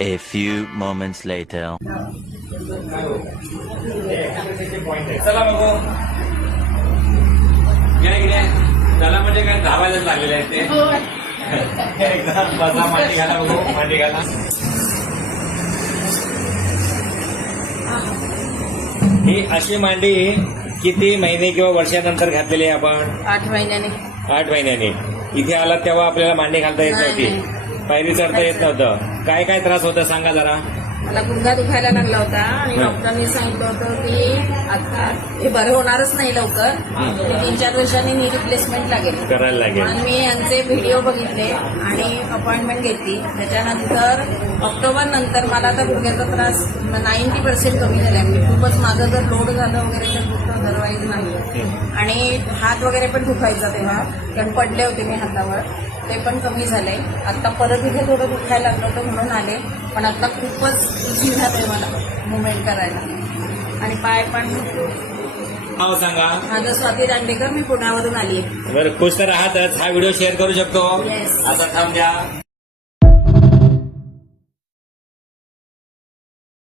A few moments later. चला बघू त्याला म्हणजे काय धावायलाच लागलेले आहेत ते एकदम बसा मांडी घाला बघू मांडी घाला. ही अशी मांडी किती महिने किंवा वर्षानंतर घातलेली आहे आपण? 8 महिन्याने. 8 महिन्याने. इथे आलात तेव्हा आपल्याला मांडी घालता येत नव्हती, पायरी चढता येत नव्हतं. काय काय त्रास होता सांगा जरा. मला गुडघा दुखायला लागला होता आणि डॉक्टरांनी सांगितलं होतं की आता हे बरं होणारच नाही लवकर, 3-4 वर्षांनी नी रिप्लेसमेंट लागेल, करायला लागेल. आणि मी यांचे व्हिडिओ बघितले आणि अपॉइंटमेंट घेतली. त्याच्यानंतर ऑक्टोबर नंतर मला आता गुडघ्याचा त्रास 90% कमी झाला. म्हणजे खूपच माझं जर लोड झालं वगैरे तर दुखतं, अदरवाईज नाही. आणि हात वगैरे पण दुखायचा तेव्हा, कारण पडले होते मी हातावर, ते पण कमी झाले. आता परत इथे थोडं दुखायला लागलं होतं म्हणून आले, पण आता खूपच इझी झालंय मला मुवमेंट करायला. आणि पाय पण. नाव सांगा. माझं स्वाती दांडेकर, मी पुण्यावरून आली आहे. बरं, खुश तर आहातच. हा व्हिडिओ शेअर करू शकतो. Yes. आता थांब द्या.